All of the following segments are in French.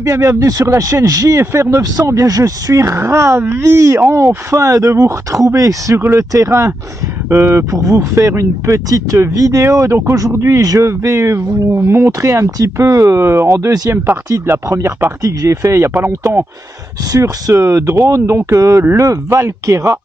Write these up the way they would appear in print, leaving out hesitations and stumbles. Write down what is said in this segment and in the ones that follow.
Eh bien, bienvenue sur la chaîne JFR 900. Bien, je suis ravi enfin de vous retrouver sur le terrain pour vous faire une petite vidéo. Donc aujourd'hui, je vais vous montrer un petit peu en deuxième partie de la première partie que j'ai fait il n'y a pas longtemps sur ce drone, donc le Valkera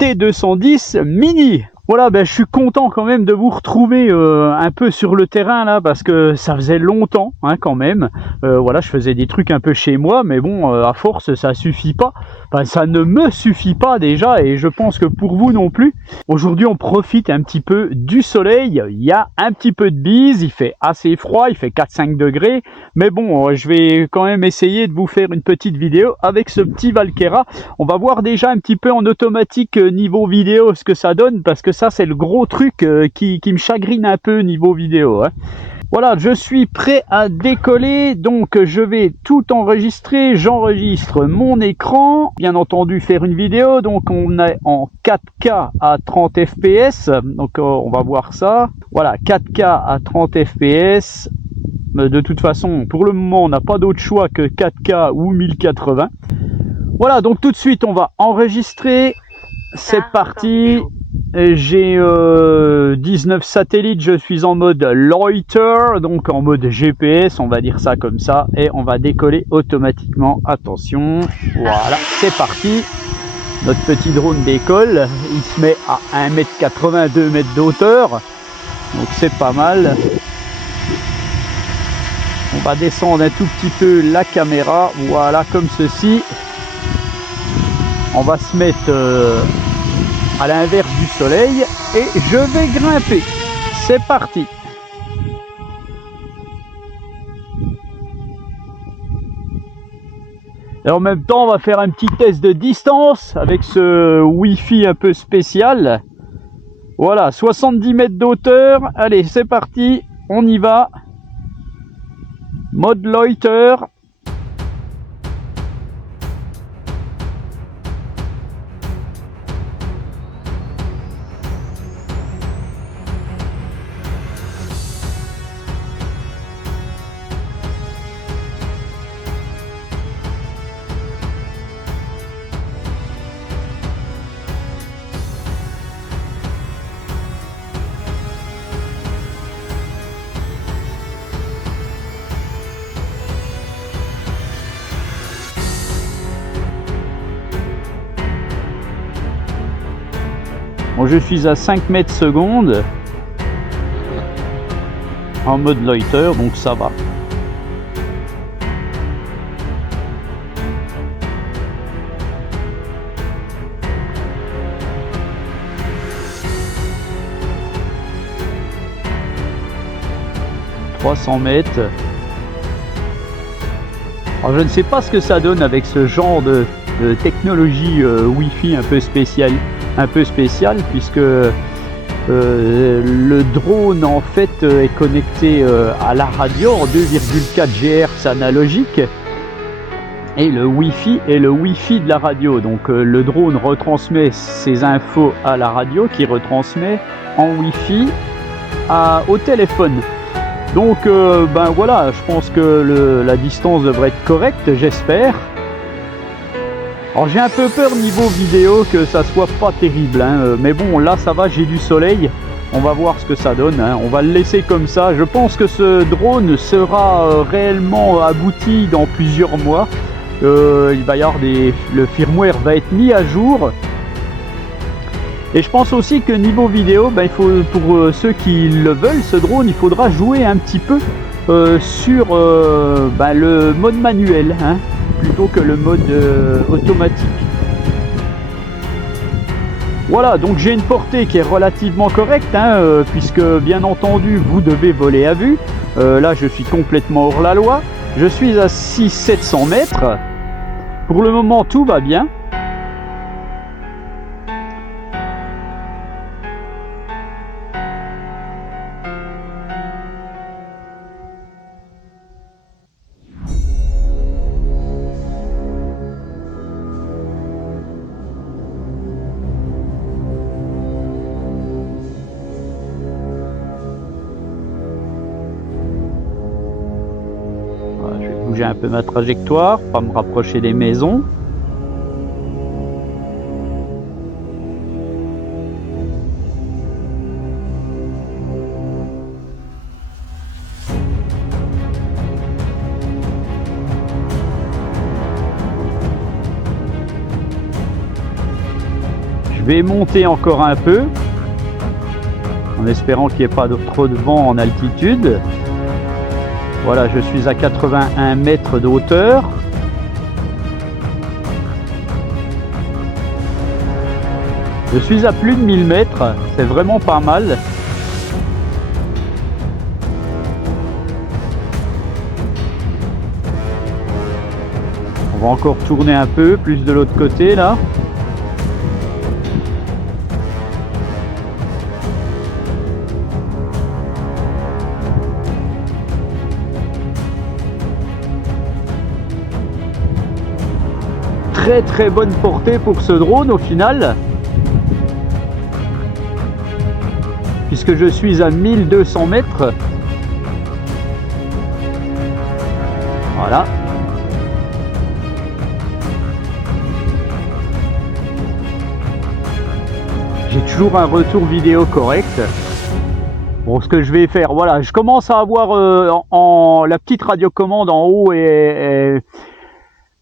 T210 Mini. Voilà, ben, je suis content quand même de vous retrouver un peu sur le terrain là, parce que ça faisait longtemps hein, quand même. Voilà, je faisais des trucs un peu chez moi, mais bon, à force, ça suffit pas. Enfin, ça ne me suffit pas déjà, et je pense que pour vous non plus. Aujourd'hui, on profite un petit peu du soleil. Il y a un petit peu de bise, il fait assez froid, il fait 4-5 degrés. Mais bon, je vais quand même essayer de vous faire une petite vidéo avec ce petit Valkera. On va voir déjà un petit peu en automatique niveau vidéo ce que ça donne, parce que ça c'est le gros truc qui me chagrine un peu niveau vidéo hein. Voilà, je suis prêt à décoller, donc je vais tout enregistrer. J'enregistre mon écran, bien entendu faire une vidéo, donc on est en 4K à 30 fps, donc on va voir ça. Voilà, 4K à 30 fps. De toute façon, pour le moment, on n'a pas d'autre choix que 4K ou 1080. Voilà, donc tout de suite, on va enregistrer. C'est parti. J'ai 19 satellites, je suis en mode loiter, donc en mode GPS, on va dire ça comme ça, et on va décoller automatiquement. Attention, voilà, c'est parti. Notre petit drone décolle, il se met à 1m80, 2 mètres d'auteur, donc c'est pas mal. On va descendre un tout petit peu la caméra, voilà, comme ceci. On va se mettre à l'inverse du soleil et je vais grimper. C'est parti. Et en même temps, on va faire un petit test de distance avec ce Wi-Fi un peu spécial. Voilà, 70 mètres d'auteur. Allez, c'est parti. On y va. Mode loiter. Bon, je suis à 5 mètres secondes en mode loiter, donc ça va. « 300 mètres. » Alors je ne sais pas ce que ça donne avec ce genre de technologie Wi-Fi un peu spécial, puisque le drone en fait est connecté à la radio en 2,4 GHz analogique, et le Wi-Fi est le Wi-Fi de la radio. Donc le drone retransmet ses infos à la radio, qui retransmet en Wi-Fi au téléphone. Donc ben voilà, je pense que la distance devrait être correcte, j'espère. Alors j'ai un peu peur niveau vidéo que ça soit pas terrible hein, mais bon là ça va, j'ai du soleil. On va voir ce que ça donne hein. On va le laisser comme ça. Je pense que ce drone sera réellement abouti dans plusieurs mois. Il va y avoir le firmware va être mis à jour. Et je pense aussi que niveau vidéo, ben, il faut, pour ceux qui le veulent, ce drone, il faudra jouer un petit peu sur ben, le mode manuel hein, plutôt que le mode automatique. Voilà, donc j'ai une portée qui est relativement correcte hein, puisque bien entendu vous devez voler à vue. Là je suis complètement hors la loi. Je suis à 600-700 mètres. Pour le moment tout va bien. bouger un peu ma trajectoire, pas me rapprocher des maisons. Je vais monter encore un peu, en espérant qu'il n'y ait pas trop de vent en altitude. Voilà, je suis à 81 mètres de hauteur. Je suis à plus de 1000 mètres, c'est vraiment pas mal. On va encore tourner un peu, plus de l'autre côté là. Très bonne portée pour ce drone au final, puisque je suis à 1200 mètres. Voilà. J'ai toujours un retour vidéo correct. Bon, ce que je vais faire, voilà, je commence à avoir la petite radiocommande en haut et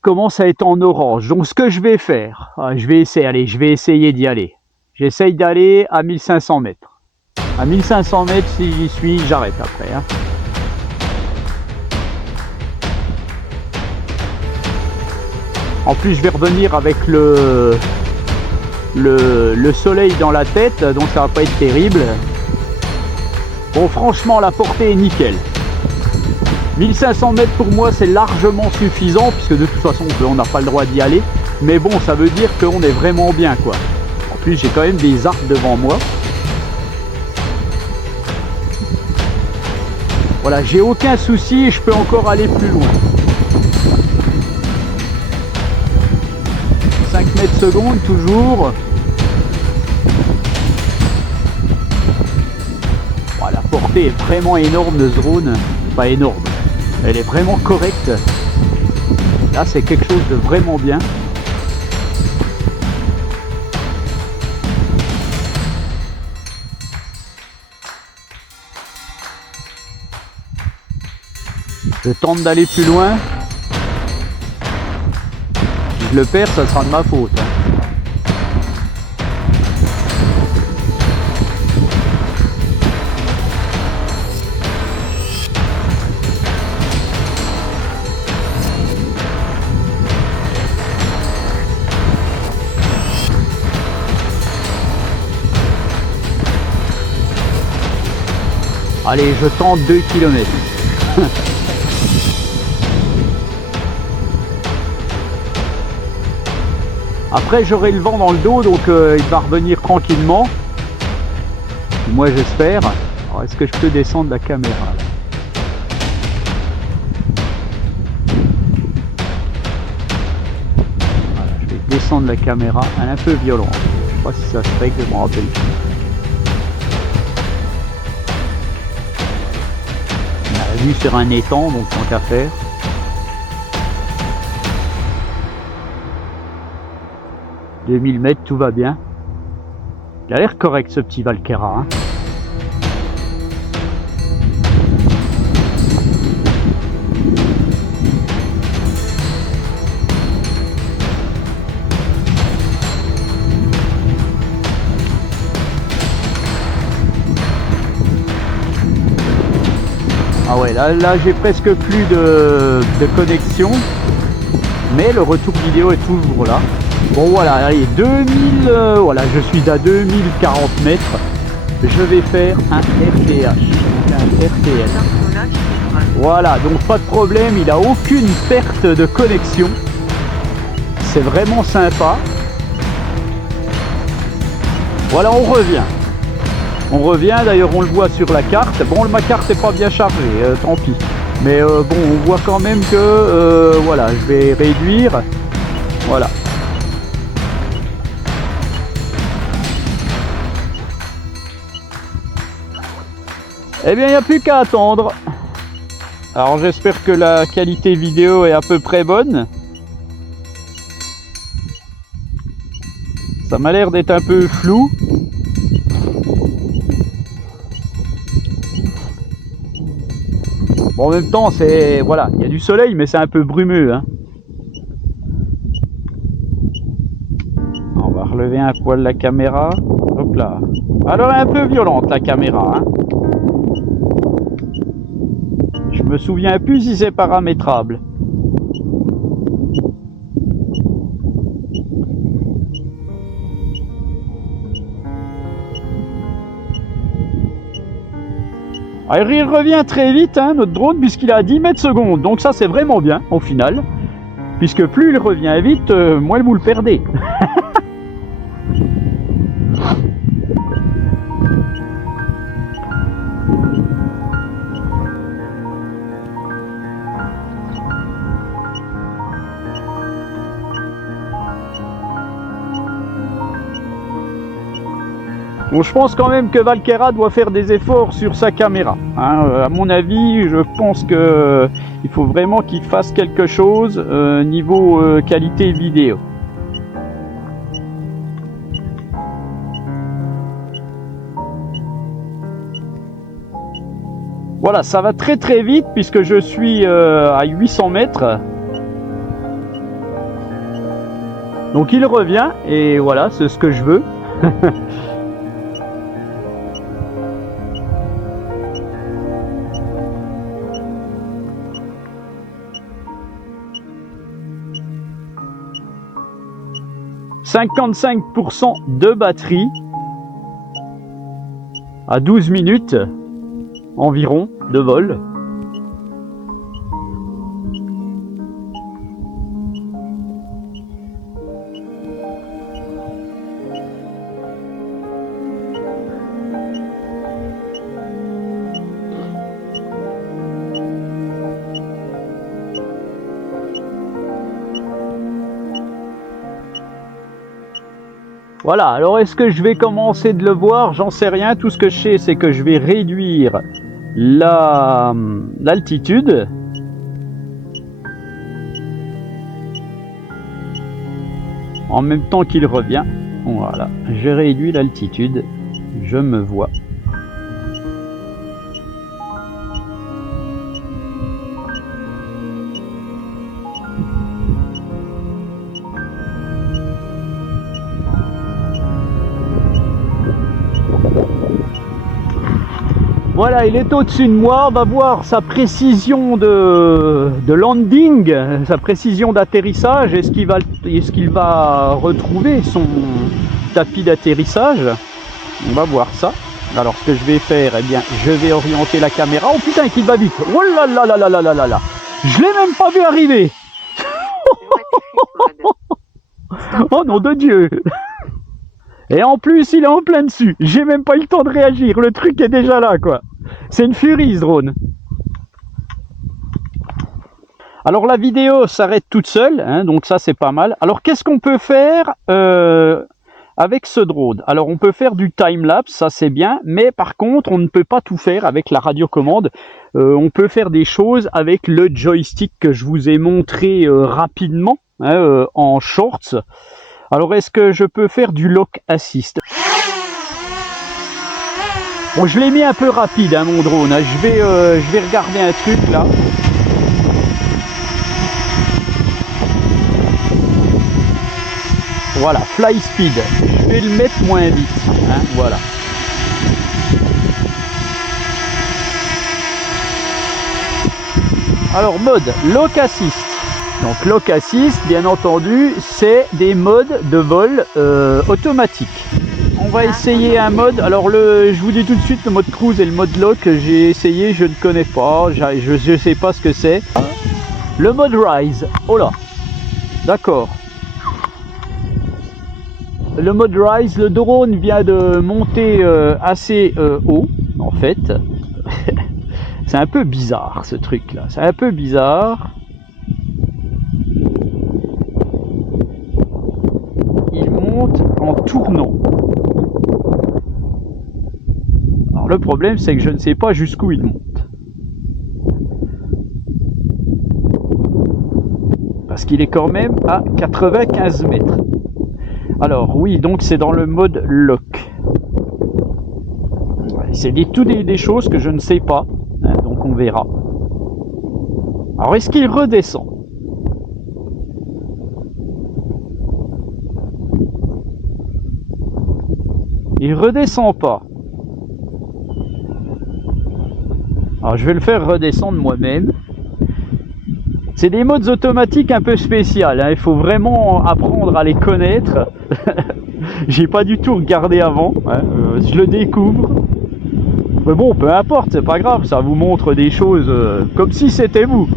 commence à être en orange. Donc ce que je vais faire, je vais essayer d'y aller. J'essaye d'aller à 1500 mètres. À 1500 mètres, si j'y suis, j'arrête après. Hein. En plus, je vais revenir avec le soleil dans la tête, donc ça va pas être terrible. Bon, franchement, la portée est nickel. 1500 mètres pour moi c'est largement suffisant, puisque de toute façon on n'a pas le droit d'y aller, mais bon, ça veut dire qu'on est vraiment bien quoi. En plus j'ai quand même des arbres devant moi. Voilà, j'ai aucun souci et je peux encore aller plus loin. 5 mètres secondes toujours. Voilà, la portée est vraiment énorme de ce drone, pas énorme. Elle est vraiment correcte. Là, c'est quelque chose de vraiment bien. Je tente d'aller plus loin. Si je le perds, ça sera de ma faute. Allez, je tente 2 km. Après, j'aurai le vent dans le dos, donc il va revenir tranquillement. Moi, j'espère. Alors, est-ce que je peux descendre la caméra là? Voilà, je vais descendre la caméra, elle est un peu violente. Je sais pas si ça se règle, je m'en rappelle plus. Vue sur un étang, donc tant qu'à faire. « 2000 mètres, tout va bien. » Il a l'air correct ce petit Valkera. Hein. Ah ouais, là j'ai presque plus de connexion, mais le retour vidéo est toujours là. Bon voilà, allez, 2000, voilà, je suis à 2040 mètres. Je vais faire un RTH, un RTL. Voilà, donc pas de problème, il n'a aucune perte de connexion. C'est vraiment sympa. Voilà, on revient. On revient, d'ailleurs on le voit sur la carte. Bon, ma carte n'est pas bien chargée, tant pis. Mais bon, on voit quand même que, voilà, je vais réduire. Voilà. Eh bien, il n'y a plus qu'à attendre. Alors j'espère que la qualité vidéo est à peu près bonne. Ça m'a l'air d'être un peu flou. Bon, en même temps, c'est... Voilà, il y a du soleil, mais c'est un peu brumeux, hein. On va relever un poil la caméra. Hop là. Alors, elle est un peu violente, la caméra, hein. Je me souviens plus si c'est paramétrable. Alors, il revient très vite, hein, notre drone, puisqu'il est à 10 mètres secondes. Donc ça, c'est vraiment bien, au final. Puisque plus il revient vite, moins vous le perdez. Bon, je pense quand même que Valkera doit faire des efforts sur sa caméra. Hein. À mon avis, je pense que il faut vraiment qu'il fasse quelque chose niveau qualité vidéo. Voilà, ça va très très vite puisque je suis à 800 mètres. Donc il revient et voilà, c'est ce que je veux. 55% de batterie à 12 minutes environ de vol. Voilà, alors est-ce que je vais commencer de le voir? J'en sais rien, tout ce que je sais c'est que je vais réduire l'altitude. En même temps qu'il revient, voilà, je réduis l'altitude, je me vois. Voilà, il est au-dessus de moi, on va voir sa précision de landing, sa précision d'atterrissage. Est-ce qu'il va retrouver son tapis d'atterrissage? On va voir ça. Alors ce que je vais faire, eh bien, je vais orienter la caméra. Oh putain, qu'il va vite! Oh là là là là là là là là! Je l'ai même pas vu arriver! Oh nom de Dieu! Et en plus, il est en plein dessus. J'ai même pas eu le temps de réagir. Le truc est déjà là, quoi. C'est une furie, ce drone. Alors, la vidéo s'arrête toute seule. Hein, donc, ça, c'est pas mal. Alors, qu'est-ce qu'on peut faire avec ce drone? Alors, on peut faire du time-lapse. Ça, c'est bien. Mais par contre, on ne peut pas tout faire avec la radiocommande. On peut faire des choses avec le joystick que je vous ai montré rapidement hein, en shorts. Alors, est-ce que je peux faire du lock assist? Bon, je l'ai mis un peu rapide, hein, mon drone. Hein. Je vais regarder un truc, là. Voilà, fly speed. Je vais le mettre moins vite. Hein, voilà. Alors, mode lock assist. Donc lock assist, bien entendu, c'est des modes de vol automatiques. On va essayer un mode. Alors je vous dis tout de suite, le mode cruise et le mode lock, j'ai essayé, je ne connais pas, je ne sais pas ce que c'est. Le mode rise, oh là, d'accord. Le mode rise, le drone vient de monter assez haut, en fait. C'est un peu bizarre ce truc là, c'est un peu bizarre. Il monte en tournant. Alors le problème c'est que je ne sais pas jusqu'où il monte. parce qu'il est quand même à 95 mètres. Alors oui, donc c'est dans le mode lock. C'est des choses que je ne sais pas, hein, donc on verra. Alors est-ce qu'il redescend? Il redescend pas. Alors je vais le faire redescendre moi-même. C'est des modes automatiques un peu spéciaux, hein. Il faut vraiment apprendre à les connaître. J'ai pas du tout regardé avant, hein. Je le découvre. Mais bon, peu importe, c'est pas grave, ça vous montre des choses comme si c'était vous.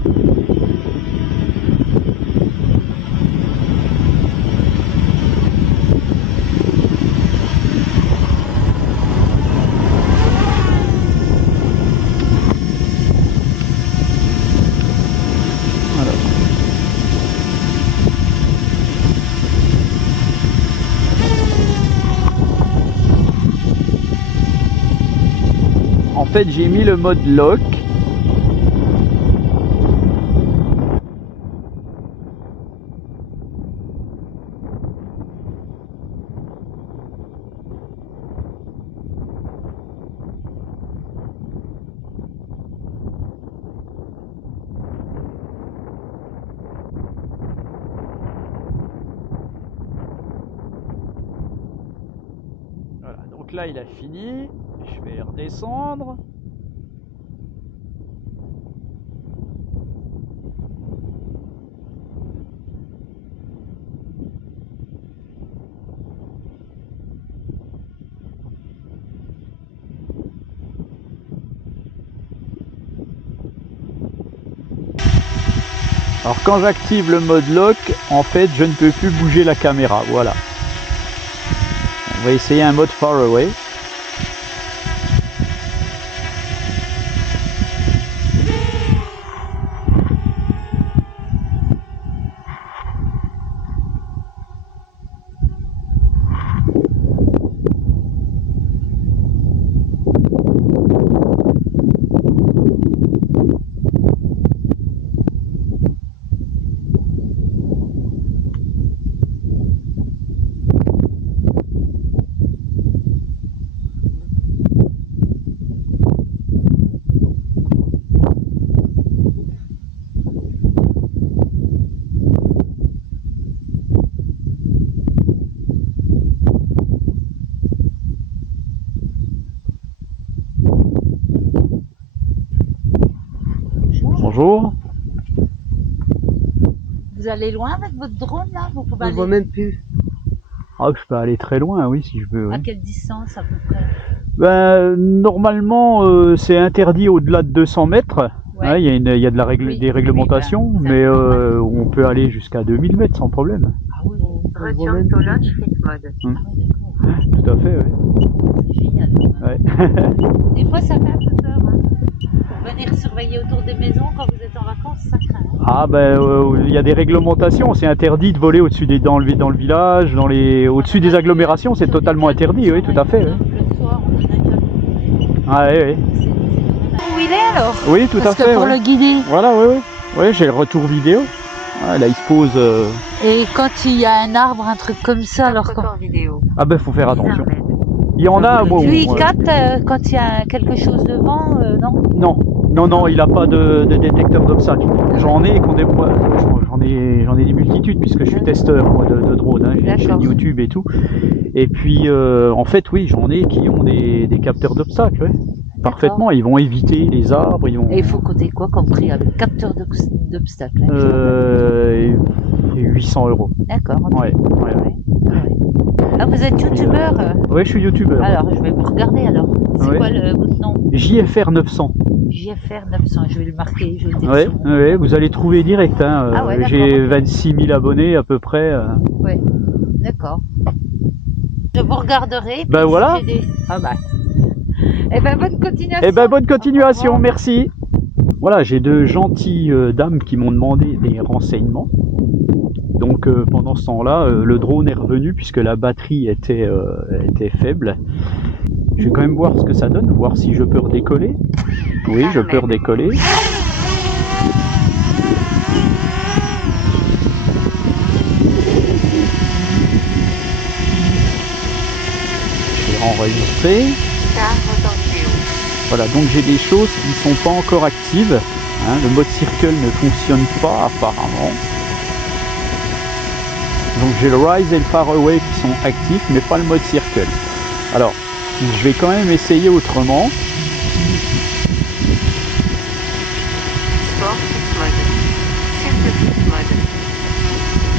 En fait, j'ai mis le mode lock. Voilà, donc là il a fini. Je vais redescendre. Alors quand j'active le mode lock, en fait je ne peux plus bouger la caméra, voilà. On va essayer un mode far away. Bonjour. Vous allez loin avec votre drone là? Vous pouvez On ne voit même plus. Ah, je peux aller très loin, oui, si je veux. Oui. À quelle distance à peu près? Ben, normalement, c'est interdit au-delà de 200 mètres. Ouais. Hein, il y a de la Oui, des réglementations, oui, ben, mais on peut aller jusqu'à 2000 mètres sans problème. Ah oui, Return to launch fit mode. ah oui, d'accord. Tout à fait, oui. C'est génial. Ouais. Des fois ça fait un peu peur. Hein. Pour venir surveiller autour des maisons quand vous êtes en vacances, ça craint. Hein. Ah ben, il y a des réglementations, c'est interdit de voler au-dessus dans le village, au-dessus des agglomérations, c'est totalement interdit, oui, tout à fait. Oui. Le soir, on en a déjà. Ah oui, oui. Où il est alors? Oui, tout Parce à que fait. pour Ouais. le guider. Voilà, oui, oui. Oui, j'ai le retour vidéo. Ouais, là, il se pose. Et quand il y a un arbre, un truc comme ça, alors quand... vidéo. Ah ben, faut faire attention. Il y en a, bon. Lui, il capte quand il y a quelque chose devant, non? Non, non, non, il n'a pas de détecteur d'obstacles. J'en ai des multitudes puisque je suis testeur moi, de drone. Hein. J'ai une chaîne YouTube et tout. Et puis, en fait, oui, j'en ai qui ont des capteurs d'obstacles. Ouais. Parfaitement, ils vont éviter les arbres. Ils vont... Et il faut compter quoi comme prix avec capteur d'obstacles? 800 €. D'accord. Okay. Ouais, ouais. Ah, vous êtes youtubeur? Oui, je suis youtubeur. Alors, je vais vous regarder alors. C'est quoi votre nom? JFR 900. JFR 900, je vais le marquer. Je vais Ouais, ouais, vous allez trouver direct. Hein. Ah ouais, j'ai 26 000 abonnés à peu près. Ouais, d'accord. Je vous regarderai. Ben voilà. Si ah bah. Eh ben bonne continuation. Eh ben bonne continuation, merci. Voilà, j'ai deux gentilles dames qui m'ont demandé des renseignements. Donc pendant ce temps-là, le drone est revenu puisque la batterie était faible. Je vais quand même voir ce que ça donne, voir si je peux redécoller. Oui, je peux redécoller. enregistrer. Voilà, donc j'ai des choses qui ne sont pas encore actives. Hein, le mode circle ne fonctionne pas apparemment. Donc j'ai le Rise et le Far Away qui sont actifs, mais pas le mode circle. Alors, je vais quand même essayer autrement.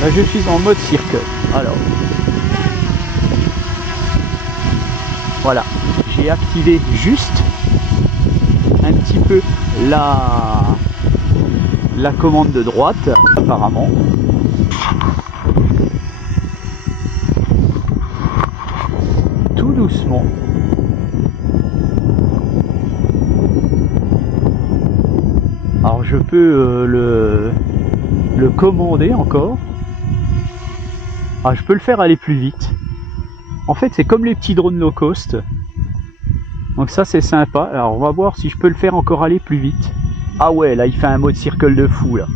Là je suis en mode circle. Alors, voilà, j'ai activé juste un petit peu la commande de droite apparemment. Tout doucement. Alors je peux le commander encore. Ah, je peux le faire aller plus vite. En fait, c'est comme les petits drones low cost. Donc ça, c'est sympa. Alors, on va voir si je peux le faire encore aller plus vite. Ah ouais, là, il fait un mode circle de fou, là.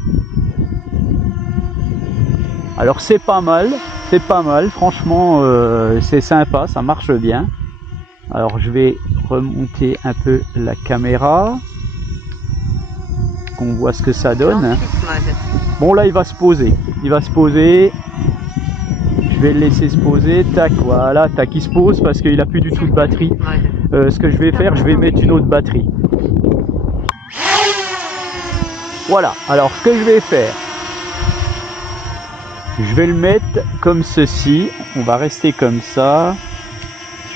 Alors, c'est pas mal. C'est pas mal. Franchement, c'est sympa. Ça marche bien. Alors, je vais remonter un peu la caméra. Qu'on voit ce que ça donne. Bon, là, il va se poser. Il va se poser. Je vais le laisser se poser, tac, voilà, tac, il se pose parce qu'il n'a plus du tout de batterie. Ce que je vais faire, je vais mettre une autre batterie. Voilà, alors ce que je vais faire, je vais le mettre comme ceci, on va rester comme ça.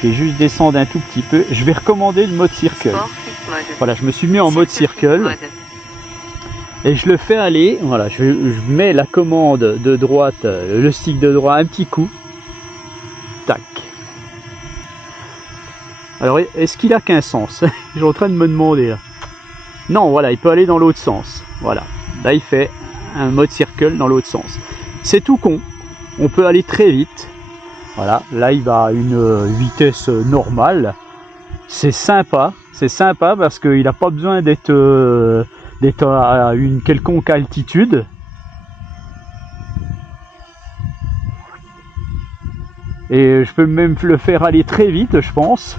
Je vais juste descendre un tout petit peu, je vais recommander le mode circle. Voilà, je me suis mis en mode circle. Et je le fais aller, voilà, je mets la commande de droite, le stick de droite, un petit coup. Tac. Alors, est-ce qu'il a qu'un sens? Je suis en train de me demander là. Non, voilà, il peut aller dans l'autre sens. Voilà, là il fait un mode circle dans l'autre sens. C'est tout con, on peut aller très vite. Voilà, là il va à une vitesse normale. C'est sympa parce qu'il n'a pas besoin d'être à une quelconque altitude. Et je peux même le faire aller très vite, je pense.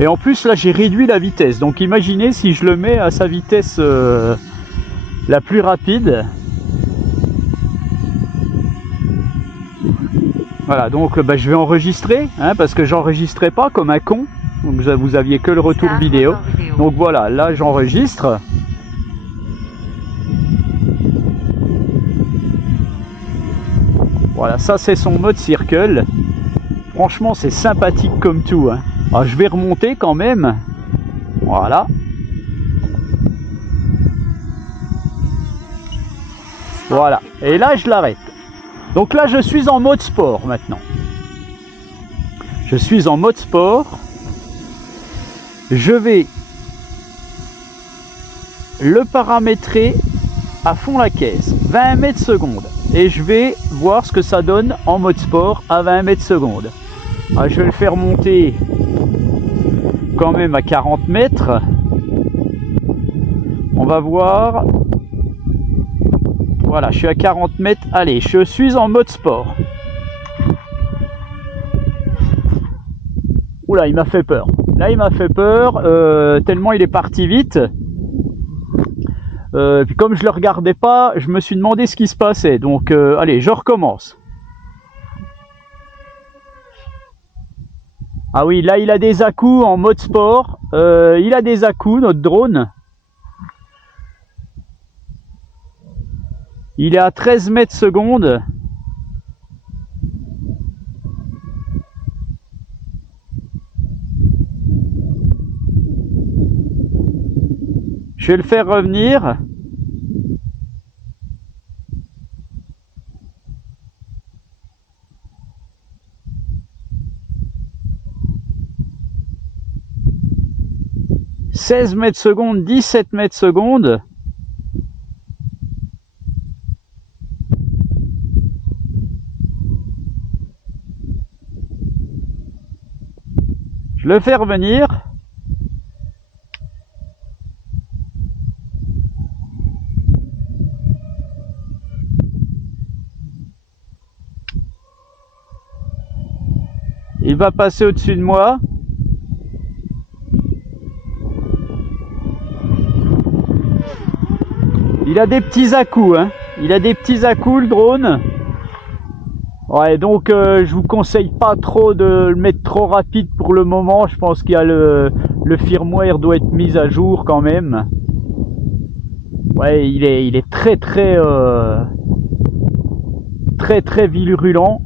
Et en plus là j'ai réduit la vitesse, donc imaginez si je le mets à sa vitesse la plus rapide. Voilà, donc bah, je vais enregistrer, hein, parce que j'enregistrais pas comme un con. Donc vous aviez que le retour vidéo. Donc voilà, là j'enregistre. Voilà, ça c'est son mode circle. Franchement, c'est sympathique comme tout. Hein. Alors, je vais remonter quand même. Voilà. Voilà. Et là, je l'arrête. Donc là, je suis en mode sport maintenant. Je suis en mode sport. Je vais le paramétrer à fond la caisse. 20 mètres secondes. Et je vais voir ce que ça donne en mode sport à 20 mètres secondes. Alors, je vais le faire monter quand même à 40 mètres. On va voir. Voilà, je suis à 40 mètres. Allez, je suis en mode sport. Oula, il m'a fait peur. Là, il m'a fait peur, tellement il est parti vite. Puis comme je le regardais pas, je me suis demandé ce qui se passait. Donc, allez, je recommence. Ah oui, là, il a des à-coups en mode sport. Il a des à-coups, notre drone. Il est à 13 mètres secondes. Je vais le faire revenir. « 16 mètres secondes, 17 mètres secondes. » Je le fais revenir. Il va passer au-dessus de moi. Il a des petits à-coups, hein. Il a des petits à-coups, le drone. Ouais, donc je vous conseille pas trop de le mettre trop rapide pour le moment. Je pense qu'il y a le firmware doit être mis à jour quand même. Ouais, il est très virulent.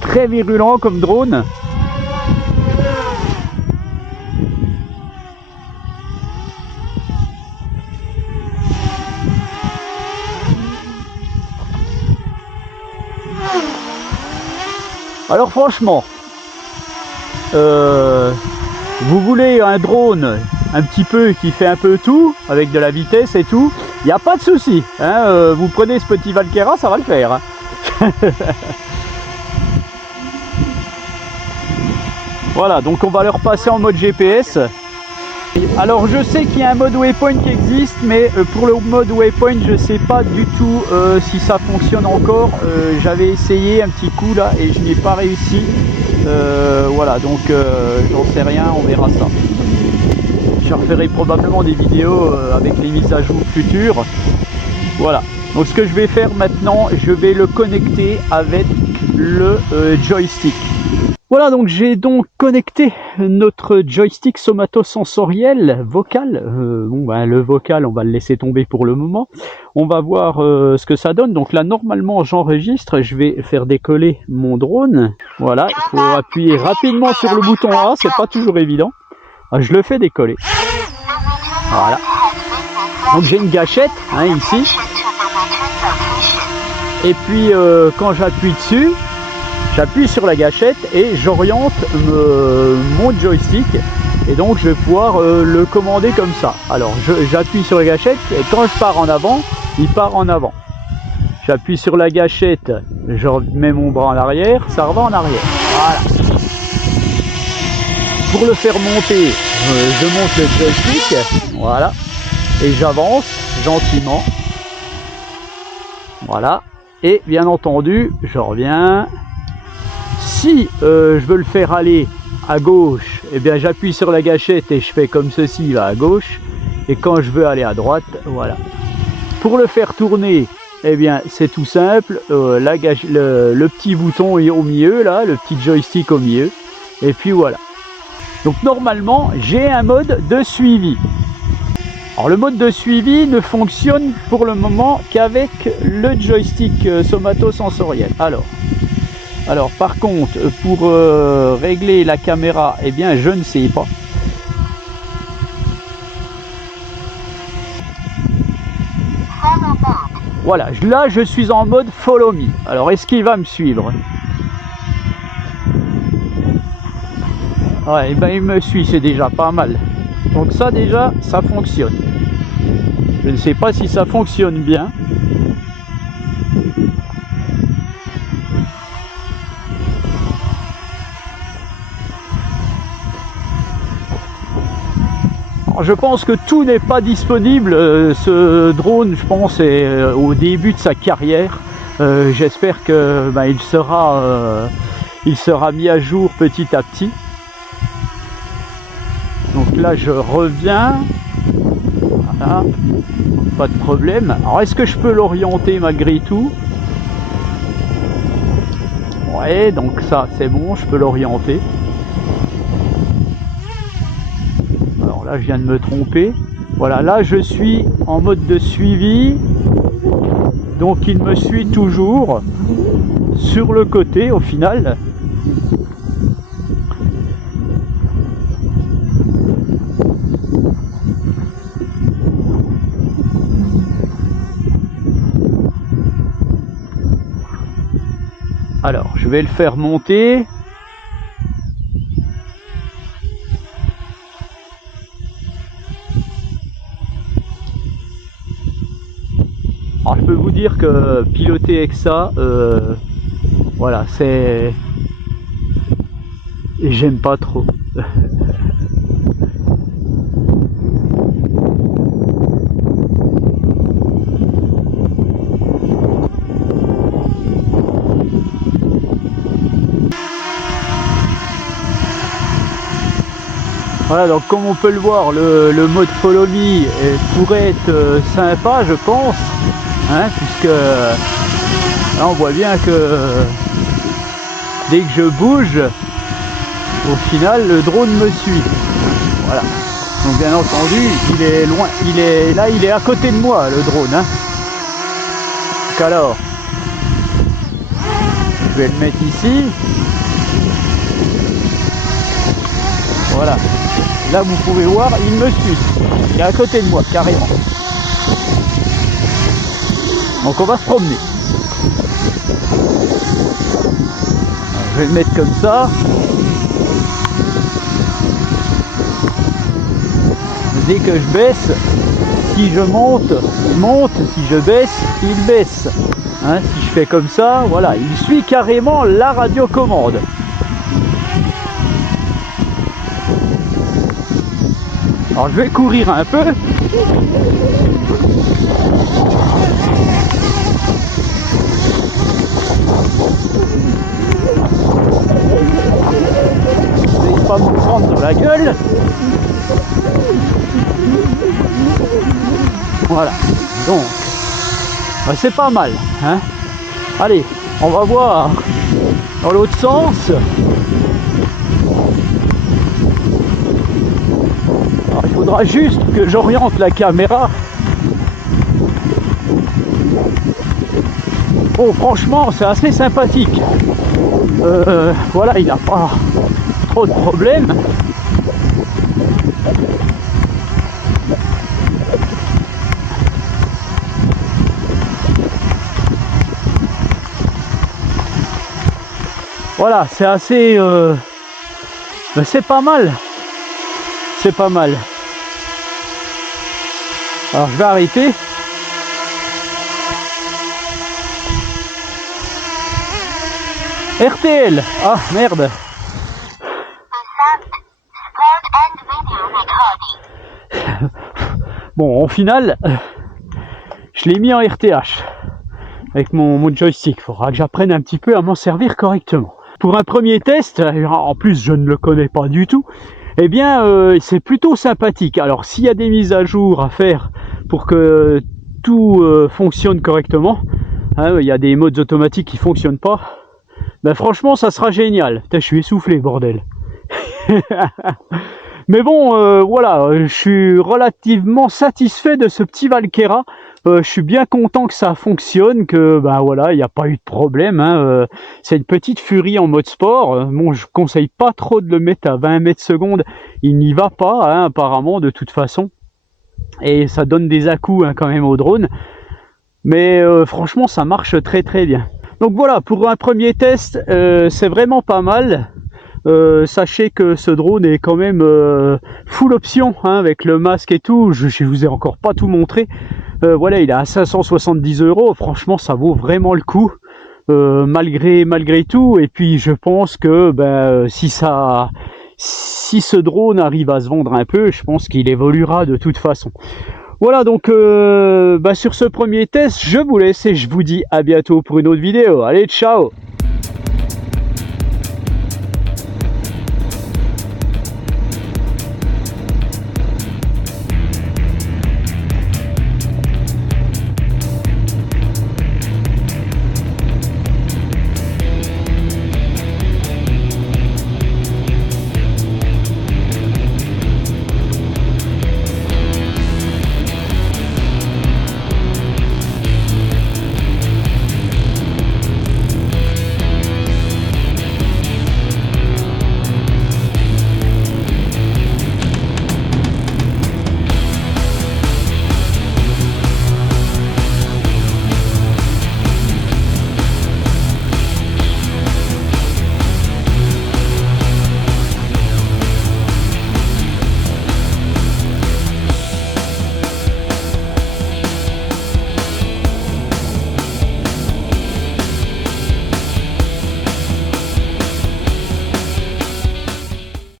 Très virulent comme drone. Alors franchement, vous voulez un drone un petit peu qui fait un peu tout, avec de la vitesse et tout, il n'y a pas de souci. Hein, vous prenez ce petit Valkera, ça va le faire. Hein. Voilà, donc on va le repasser en mode GPS. Alors je sais qu'il y a un mode waypoint qui existe, mais pour le mode waypoint je sais pas du tout si ça fonctionne encore. J'avais essayé un petit coup là et je n'ai pas réussi. Voilà, donc j'en sais rien, on verra ça. Je referai probablement des vidéos avec les mises à jour futures. Voilà, donc ce que je vais faire maintenant, je vais le connecter avec le joystick. Voilà, donc j'ai donc connecté notre joystick somatosensoriel vocal. Bon ben le vocal on va le laisser tomber pour le moment. On va voir ce que ça donne. Donc là normalement j'enregistre, je vais faire décoller mon drone. Voilà, il faut appuyer rapidement sur le bouton A, c'est pas toujours évident. Ah, je le fais décoller. Voilà. Donc j'ai une gâchette hein, ici. Et puis quand j'appuie dessus, j'appuie sur la gâchette et j'oriente mon joystick et donc je vais pouvoir le commander comme ça. Alors j'appuie sur la gâchette et quand je pars en avant, il part en avant. J'appuie sur la gâchette, je mets mon bras en arrière, ça revient en arrière. Voilà. Pour le faire monter, je monte le joystick, voilà, et j'avance gentiment. Voilà. Et bien entendu, je reviens. Si je veux le faire aller à gauche, eh bien j'appuie sur la gâchette et je fais comme ceci, il va à gauche. Et quand je veux aller à droite, voilà. Pour le faire tourner, eh bien c'est tout simple. Le petit bouton est au milieu, là, le petit joystick au milieu. Et puis voilà. Donc normalement, j'ai un mode de suivi. Alors le mode de suivi ne fonctionne pour le moment qu'avec le joystick somatosensoriel. Alors par contre, pour régler la caméra, eh bien je ne sais pas. Voilà, là je suis en mode follow me. Alors est-ce qu'il va me suivre? Ouais, eh ben il me suit, c'est déjà pas mal. Donc ça déjà, ça fonctionne. Je ne sais pas si ça fonctionne bien. Alors, je pense que tout n'est pas disponible. Ce drone, je pense, est au début de sa carrière. J'espère que il sera mis à jour petit à petit. Donc là je reviens, voilà, pas de problème. Alors est-ce que je peux l'orienter malgré tout? Ouais, donc ça c'est bon, je peux l'orienter. Alors là je viens de me tromper. Voilà, là je suis en mode de suivi. Donc il me suit toujours sur le côté au final. Alors, je vais le faire monter. Alors, je peux vous dire que piloter avec ça, voilà, et j'aime pas trop. Voilà, donc comme on peut le voir, le mode Follow Me pourrait être sympa, je pense, hein, puisque là on voit bien que dès que je bouge, au final le drone me suit. Voilà. Donc bien entendu, il est loin, il est à côté de moi, le drone, hein. Donc alors, je vais le mettre ici. Voilà. Là vous pouvez voir, il me suit. Il est à côté de moi, carrément. Donc on va se promener. Alors, je vais le mettre comme ça. Dès que je baisse, si je monte, il monte. Si je baisse, il baisse. Hein, si je fais comme ça, voilà, il suit carrément la radiocommande. Alors je vais courir un peu. Je vais pas me prendre dans la gueule. Voilà, donc bah, c'est pas mal, hein. Allez, on va voir dans l'autre sens. Alors, il faudra juste que j'oriente la caméra. Bon, franchement, c'est assez sympathique. Voilà, il n'a pas trop de problèmes. Voilà, c'est assez... ben c'est pas mal. C'est pas mal. Alors je vais arrêter. RTL. Ah merde. Bon, au final, je l'ai mis en RTH avec mon joystick. Il faudra que j'apprenne un petit peu à m'en servir correctement. Pour un premier test, en plus je ne le connais pas du tout, eh bien c'est plutôt sympathique. Alors s'il y a des mises à jour à faire pour que tout fonctionne correctement, hein, il y a des modes automatiques qui ne fonctionnent pas, ben franchement ça sera génial. Putain, je suis essoufflé, bordel. Mais bon, voilà, je suis relativement satisfait de ce petit Valkera. Je suis bien content que ça fonctionne, que ben voilà, il n'y a pas eu de problème, hein. C'est une petite Fury en mode sport. Bon, je conseille pas trop de le mettre à 20 mètres secondes, il n'y va pas, hein, apparemment, de toute façon. Et ça donne des à-coups, hein, quand même au drone. Mais franchement, ça marche très très bien. Donc voilà, pour un premier test, c'est vraiment pas mal. Sachez que ce drone est quand même full option, hein, avec le masque et tout. Je vous ai encore pas tout montré. Voilà, il est à 570 €. Franchement, ça vaut vraiment le coup, malgré tout. Et puis, je pense que ben, si ce drone arrive à se vendre un peu, je pense qu'il évoluera de toute façon. Voilà, donc ben, sur ce premier test, je vous laisse et je vous dis à bientôt pour une autre vidéo. Allez, ciao!